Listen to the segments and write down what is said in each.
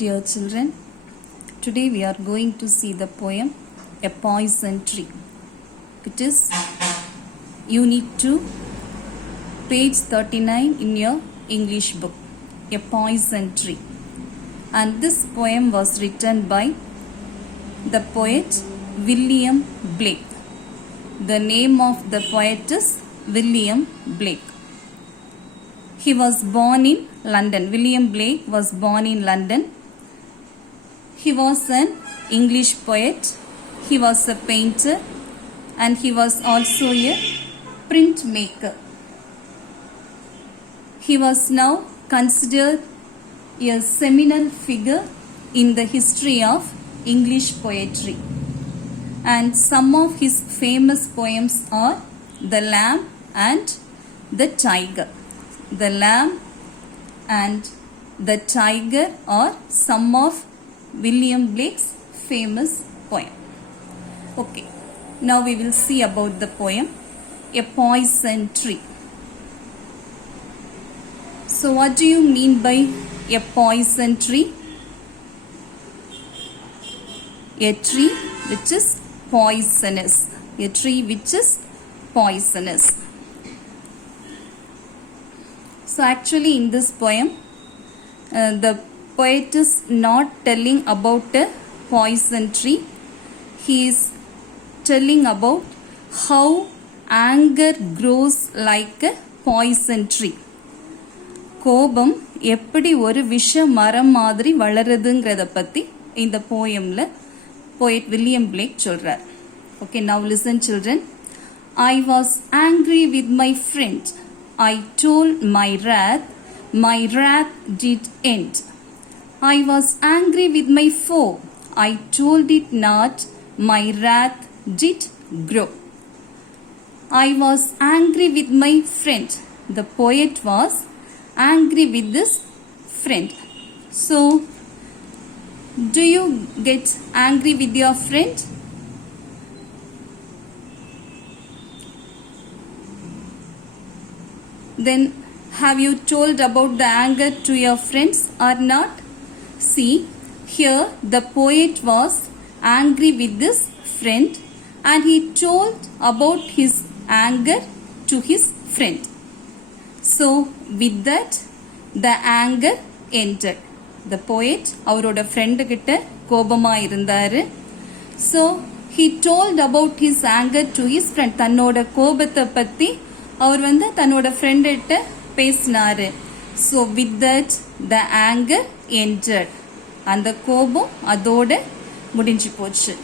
Dear children, today we are going to see the poem A Poison Tree. It is Unit 2, page 39 in your English book, A Poison Tree. And this poem was written by the poet William Blake. The name of the poet is William Blake. He was born in London. William Blake was born in London. He was an English poet. He was a painter and he was also a printmaker. He was now considered a seminal figure in the history of English poetry. And some of his famous poems are The Lamb and the Tiger. The Lamb and the Tiger are some of William Blake's famous poem. Okay, now we will see about the poem A Poison Tree. So what do you mean by a poison tree? A tree which is poisonous. A tree which is poisonous. So actually in this poem, the poet is not telling about a poison tree. He is telling about how anger grows like a poison tree. கோபம் எப்படி ஒரு விஷ மரம் மாதிரி வளருதுங்கிறத பற்றி இந்த போயமில் poet William Blake சொல்கிறார். Okay, now listen children. I was angry with my friend. I told my wrath did end. I was angry with my foe. I told it not, my wrath did grow. I was angry with my friend. The poet was angry with this friend. So, do you get angry with your friend? Then have you told about the anger to your friends or not? See, here the poet was angry with this friend and he told about his anger to his friend. So, with that, the anger ended. The poet, அவரோட friend கிட்ட கோபமா இருந்தாரு. So, he told about his anger to his friend. தன்னோட கோபத்தை பத்தி அவர் தன்னோட ஃப்ரெண்ட்ட பேசினாரு. So with that the anger ended. அந்த கோபம் அதோட முடிஞ்சு போச்சு.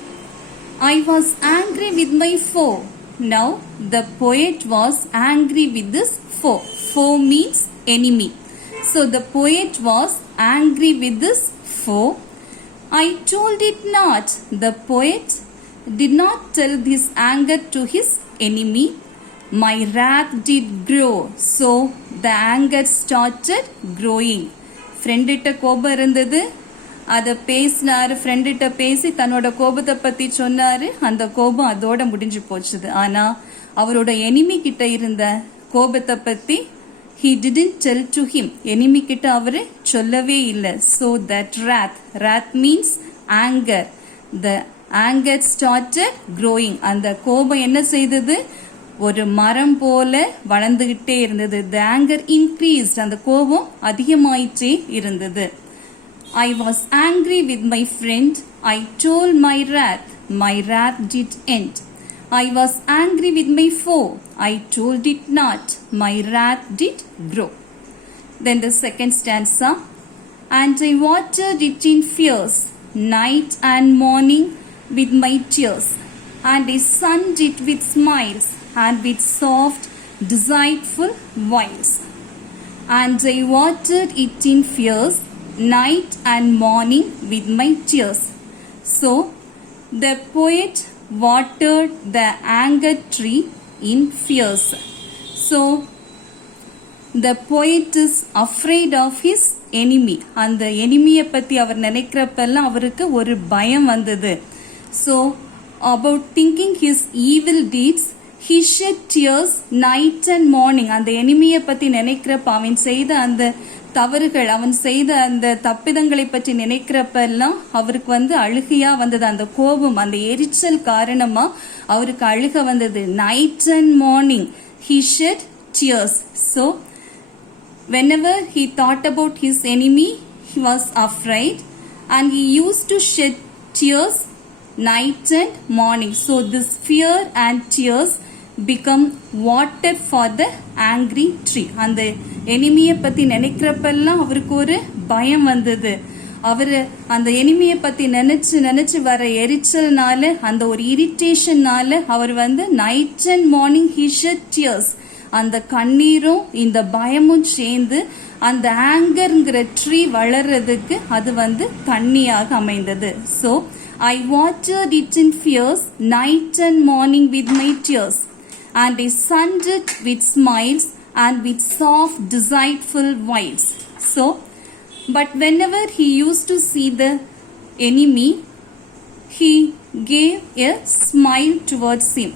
I was angry with my foe. Now the poet was angry with this foe. Foe means enemy. So the poet was angry with this foe. I told it not. The poet did not tell this anger to his enemy. My wrath did grow. So the anger started growing. ஃப்ரெண்டிட்ட கோபம் இருந்தது, அதை பேசினாரு, ஃப்ரெண்டிட்ட பேசி தன்னோட கோபத்தை பற்றி சொன்னாரு. அந்த கோபம் அதோட முடிஞ்சு போச்சுது. ஆனால் அவரோட எனிமி கிட்ட இருந்த கோபத்தை பற்றி he didn't tell to him. Enemy கிட்ட அவரு சொல்லவே இல்லை. So that wrath means anger. The anger started growing. அந்த கோபம் என்ன செய்தது? ஒரு மரம் போல வளர்ந்துகிட்டே இருந்தது. The anger increased. அந்த கோபம் அதிகமாயிட்டே இருந்தது. I was angry with my friend. I told my wrath did end. I was angry with my foe. I told it not. My wrath did grow. Then the second stanza. And I watered it in fears, night and morning with my tears. And I sunned it with smiles and with soft, delightful wiles. And I watered it in fears, night and morning with my tears. So, the poet watered the anger tree in fears. So, the poet is afraid of his enemy. அந்த எனிமியை பற்றி அவர் நினைக்கிறப்பெல்லாம் அவருக்கு ஒரு பயம் வந்தது. So, about thinking his evil deeds, he shed tears night and morning. அந்த எனிமியை பத்தி நினைக்கிறப்ப, அவன் செய்த அந்த தவறுகள், அவன் செய்த அந்த தப்பிதங்களை பற்றி நினைக்கிறப்ப எல்லாம் அவருக்கு அழுகையா வந்தது. அந்த கோபம், அந்த எரிச்சல் காரணமா அவருக்கு அழுக வந்தது. night and morning he shed tears. So whenever he thought about his enemy, he was afraid, and he used to shed tears night and morning. So this fear and tears become water for the angry tree. அந்த எனிமியை பத்தி நினைக்கிறப்பெல்லாம் அவருக்கு ஒரு பயம் வந்தது. அவரு அந்த எனிமியை பத்தி நினைச்சு வர எரிச்சல்னால, அந்த ஒரு இரிட்டேஷன்னால அவர் night and morning he shed tears. அந்த கண்ணீரும் இந்த பயமும் சேர்ந்து அந்த ஆங்கர்ங்கிற ட்ரீ வளர்றதுக்கு அது தண்ணியாக அமைந்தது. So I watered it in fears night and morning with my tears, and I sunned it with smiles and with soft delightful wiles. So but whenever he used to see the enemy, he gave a smile towards him.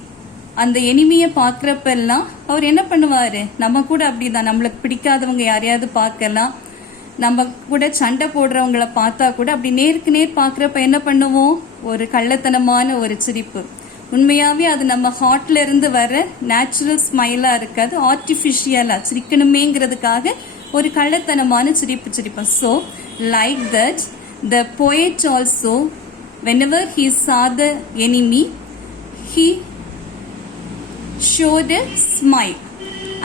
அந்த எனிமியை பார்க்குறப்பெல்லாம் அவர் என்ன பண்ணுவாரு, நம்ம கூட அப்படிதான், நம்மளுக்கு பிடிக்காதவங்க யாரையாவது பார்க்கலாம், நம்ம கூட சண்டை போடுறவங்கள பார்த்தா கூட அப்படி நேருக்கு நேர் பார்க்குறப்ப என்ன பண்ணுவோம், ஒரு கள்ளத்தனமான ஒரு சிரிப்பு. உண்மையாவே அது நம்ம ஹார்ட்ல இருந்து வர நேச்சுரல் ஸ்மைலா இருக்காது, ஆர்டிஃபிஷியலா சிரிக்கணுமேங்கிறதுக்காக ஒரு கள்ளத்தனமான சிரிப்பு. So like that the poet also, whenever he saw the enemy, he showed a smile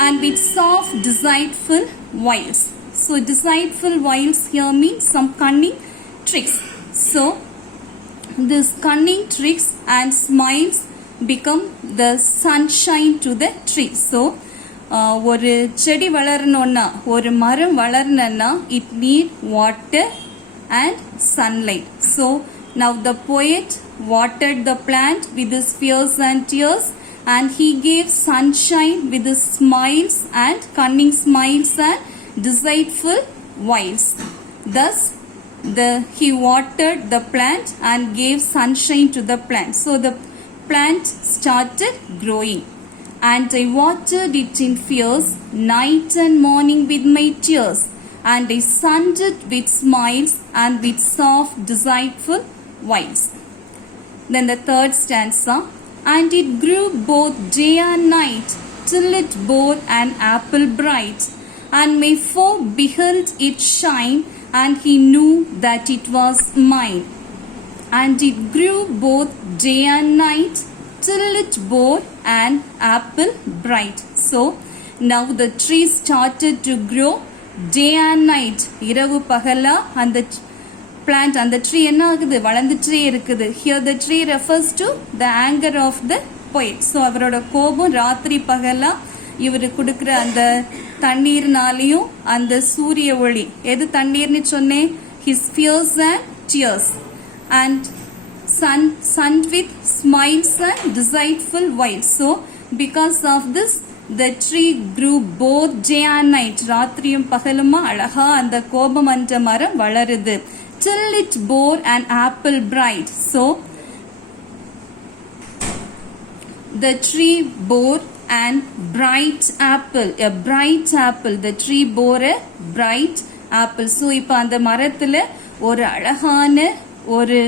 and with soft delightful wiles. So delightful wiles here means some cunning tricks. So these cunning tricks and smiles become the sunshine to the tree. So ஒரு செடி வளரணும்னா, ஒரு மரம் வளரணும்னா it need water and sunlight. So now the poet watered the plant with his fears and tears, and he gave sunshine with his smiles and cunning smiles and delightful wiles. Thus he watered the plant and gave sunshine to the plant. So the plant started growing. And I watered it in fears night and morning with my tears, and I sunned it with smiles and with soft delightful wiles. Then the third stanza, and it grew both day and night till it bore an apple bright, and my foe beheld it shine, and he knew that it was mine. And it grew both day and night till it bore an apple bright. So now the tree started to grow day and night. இரவு பகலா அந்த plant, அந்த tree என்ன ஆகுது, வளர்ந்துட்டே இருக்குது. Here the tree refers to the anger of the poet. So அவரோட கோபம் ராத்திரி பகலா இவரு கொடுக்கிற அந்த தண்ணீர்னாலையும் அந்த சூரிய ஒளி, எது தண்ணீர்னு சொன்னேன், his fears and tears, and sun with smiles and delightful wiles. So because of this the tree grew both day and night. ராத்திரியும் பகலுமா அழகா அந்த கோபம் என்ற மரம் வளருது. Till it bore an apple bright. So the tree bore an bright apple, a bright apple. The tree bore a bright apple. So இப்ப அந்த மரத்துல ஒரு அழகான ஒரு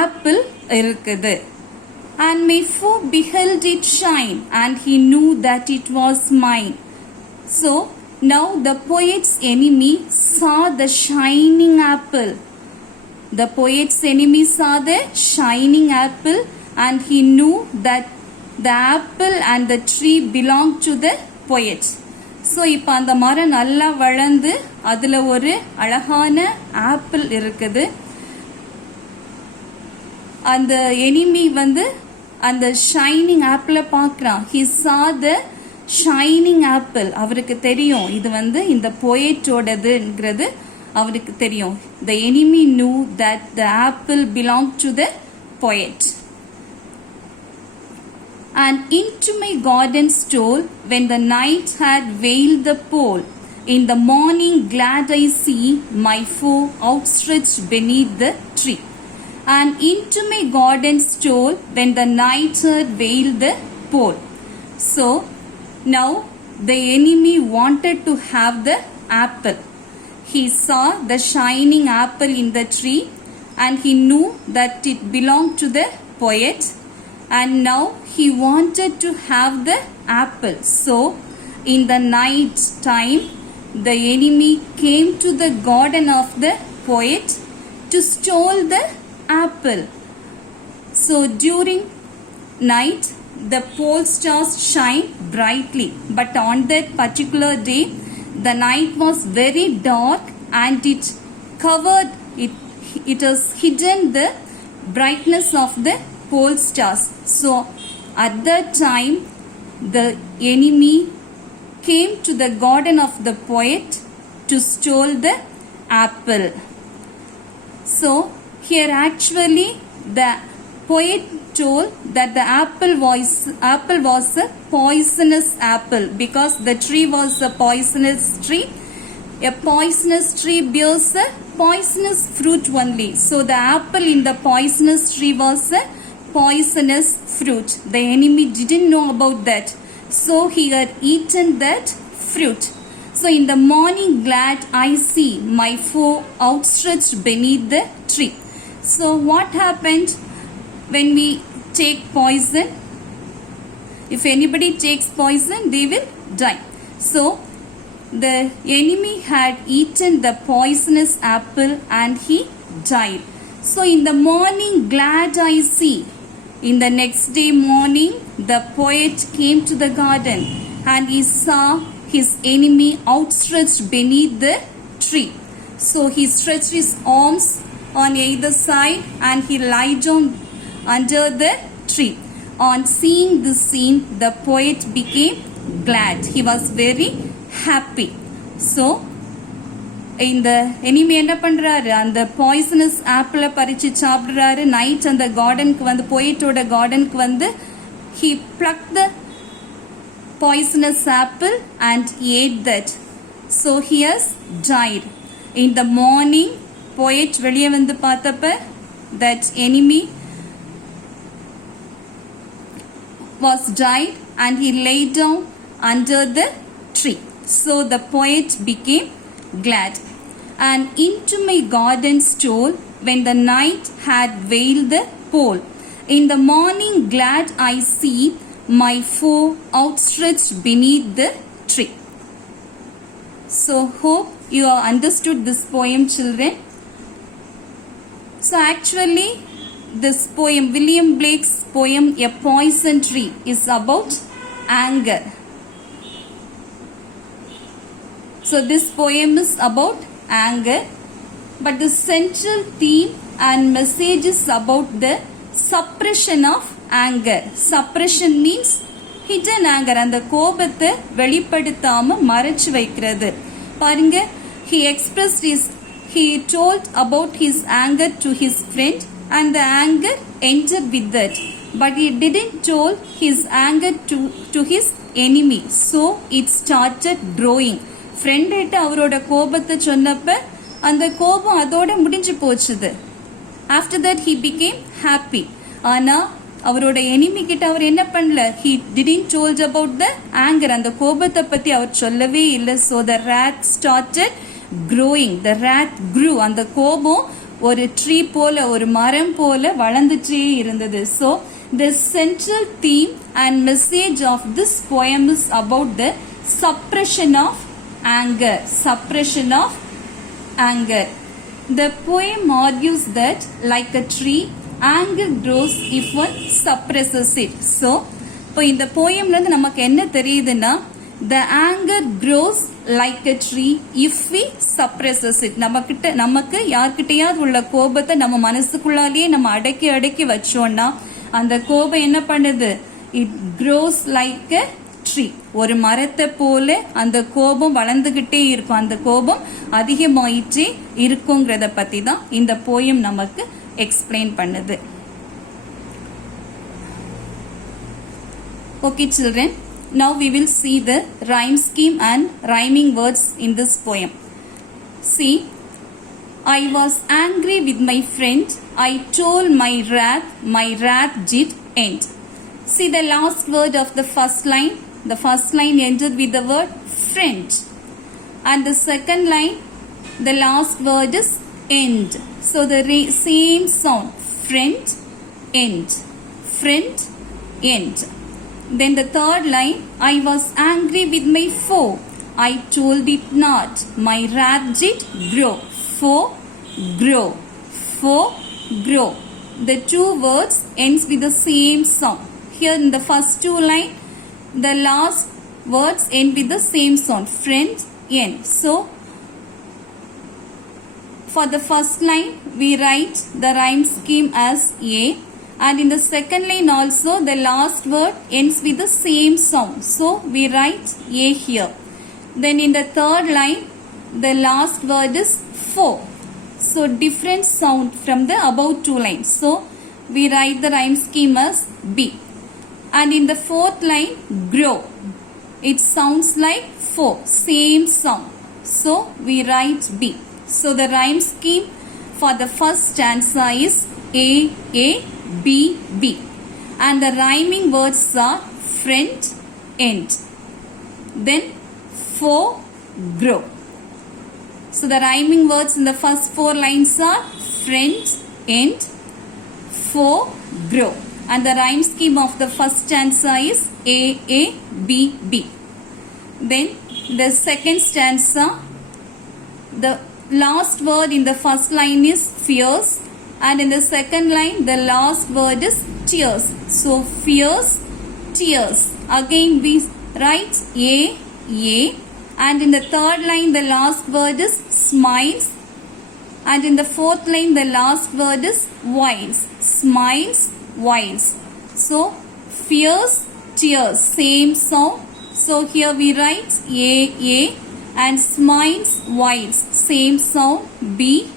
ஆப்பிள் இருக்குது. And my foe beheld it shine, and he knew that it was mine. So now the poet's enemy saw the shining apple. The poet's enemy saw the shining apple, and he knew that the apple and the tree belonged to the poet. So இப்ப அந்த மரம் நல்லா வளர்ந்து அதுல ஒரு அழகான apple இருக்குது. அந்த எனிமி அந்த ஷைனிங் ஆப்பிள பார்க்கறான். he saw the shining apple. அவருக்கு தெரியும் இது இந்த போயட்டோடதுங்கிறது அவருக்கு தெரியும். the enemy knew that the apple belonged to the poet. And into my garden stole when the night had veiled the pole. In the morning glad I see my foe outstretched beneath the tree. And into my garden stole when the night had veiled the pole. So now the enemy wanted to have the apple. He saw the shining apple in the tree and he knew that it belonged to the poet, and now he wanted to have the apple. So in the night time the enemy came to the garden of the poet to steal the apple. So during night the pole stars shine brightly, but on that particular day the night was very dark and it covered it has hidden the brightness of the pole stars. So at that time the enemy came to the garden of the poet to steal the apple. So here actually the poet told that the apple was a poisonous apple, because the tree was a poisonous tree. A poisonous tree bears a poisonous fruit only. So the apple in the poisonous tree was a poisonous fruit. The enemy didn't know about that. So he had eaten that fruit. So in the morning glad I see my foe outstretched beneath the tree. So what happened when we take poison? If anybody takes poison, they will die. So the enemy had eaten the poisonous apple and he died. So in the morning glad I see. In the next day morning the poet came to the garden and he saw his enemy outstretched beneath the tree. So he stretched his arms on either side and he lay down under the tree. On seeing this scene the poet became glad. He was very happy. So இந்த enemy என்ன பண்றாரு, அந்த poisonous ஆப்பிள பறிச்சு சாப்பிடுறாரு. Night அந்த கார்டனுக்கு வந்து போயிட்டோட கார்டனுக்கு வந்து he plucked the poisonous apple and ate that. So he has died. In the morning poet வெளியே வந்து பார்த்தப்ப that enemy was died and he lay down under the tree. So the poet became glad. And into my garden stole when the night had veiled the pole. In the morning glad I see my foe outstretched beneath the tree. So hope you have understood this poem, children. So actually this poem, William Blake's poem A Poison Tree, is about anger. So this poem is about anger, but the central theme and message is about the suppression of anger. Suppression means hidden anger. அந்த கோபத்தை வெளிப்படுத்தாம மறைச்சு வைக்கிறது. பாருங்க, he told about his anger to his friend and the anger ended with that, but he didn't told his anger to his enemy. So it started growing. Friend கிட்ட அவரோட கோபத்தை சொன்னப்ப அந்த கோபம் அதோட முடிஞ்சு போச்சுது. After that he became happy. ஆனா அவரோட எனிமி கிட்ட அவர் என்ன பண்ணல, he didn't told about the anger. அந்த கோபத்தை பத்தி அவர் சொல்லவே இல்லை. So the wrath started growing. The wrath grew. அந்த கோபம் ஒரு ட்ரீ போல, ஒரு மரம் போல வளர்ந்துட்டே இருந்தது. So the central theme and message of this poem is about the suppression of anger. Suppression of anger. The poem argues that like a tree, anger grows if one suppresses it. So இப்போ இந்த போயம்ல இருந்து நமக்கு என்ன தெரியுதுன்னா, the anger grows like a tree if we suppresses it. நமக்கு யார்கிட்டயாவது உள்ள கோபத்தை நம்ம மனசுக்குள்ளாலேயே நம்ம அடக்கி வச்சோம்னா அந்த கோபம் என்ன பண்ணுது, it grows like a tree. ஒரு மரத்தை போல அந்த கோபம் வளர்ந்துகிட்டே இருக்கும். அந்த கோபம் அதிகமாயிட்டே இருக்குங்கிறத பத்தி தான் இந்த போயம் நமக்கு எக்ஸ்பிளைன் பண்ணுது. Okay children, now we will see the rhyme scheme and rhyming words in this poem. See, I was angry with my friend, I told my wrath did end. See the last word of the first line. The first line ended with the word friend. And the second line, the last word is end. So the same sound. Friend, end. Friend, end. Then the third line, I was angry with my foe. I told it not. My wrath did grow. Foe, grow. Foe, grow. The two words ends with the same sound. Here in the first two lines, the last words end with the same sound. Friend, end. So, for the first line, we write the rhyme scheme as A. And in the second line also, the last word ends with the same sound. So, we write A here. Then in the third line, the last word is foe. So, different sound from the above two lines. So, we write the rhyme scheme as B. And in the fourth line, grow. It sounds like foe, same sound. So, we write B. So, the rhyme scheme for the first stanza is A, B, B. And the rhyming words are friend, end. Then, foe, grow. So, the rhyming words in the first four lines are friend, end, foe, grow. And the rhyme scheme of the first stanza is A, B, B. Then the second stanza, the last word in the first line is fierce, and in the second line the last word is tears. So fierce, tears. Again we write A, and in the third line the last word is smiles, and in the fourth line the last word is whiles. Smiles, whiles. So fierce, tears, same sound. So here we write A, and smiles, whiles, same sound. B,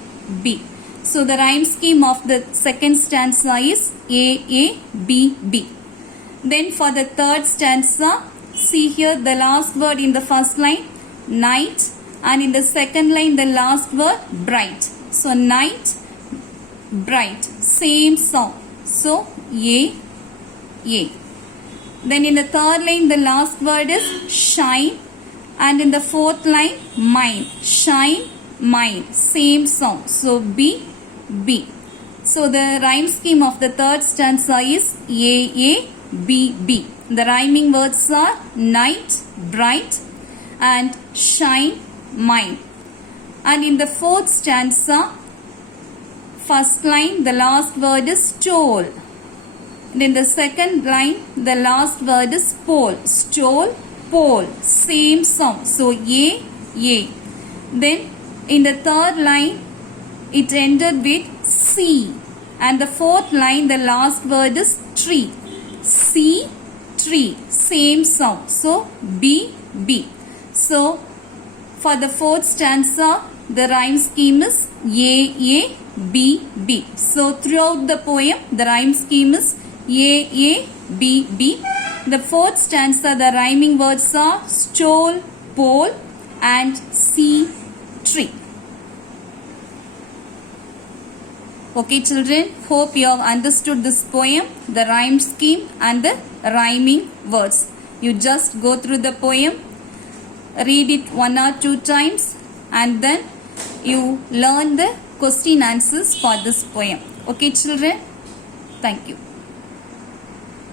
B. So the rhyme scheme of the second stanza is A, B, B. Then for the third stanza, see here the last word in the first line, night, and in the second line the last word, bright. So night, bright, same sound. So A. Then in the third line the last word is shine, and in the fourth line mine. Shine, mine, same sound. So B, B. So the rhyme scheme of the third stanza is A, B, B. The rhyming words are night, bright, and shine, mine. And in the fourth stanza, first line the last word is stole. And in the second line the last word is pole. Stole, pole, same sound. So A. Then in the third line it ended with C, and the fourth line the last word is tree. C, tree, same sound. So B, B. So for the fourth stanza the rhyme scheme is A, B, B. So throughout the poem the rhyme scheme is A, B, B. The fourth stanza the rhyming words are stole, pole, and C, tree. Okay children, hope you have understood this poem, the rhyme scheme and the rhyming words. You just go through the poem, read it 1 or 2 times, and then you learn the question answers for this poem. Okay children, thank you.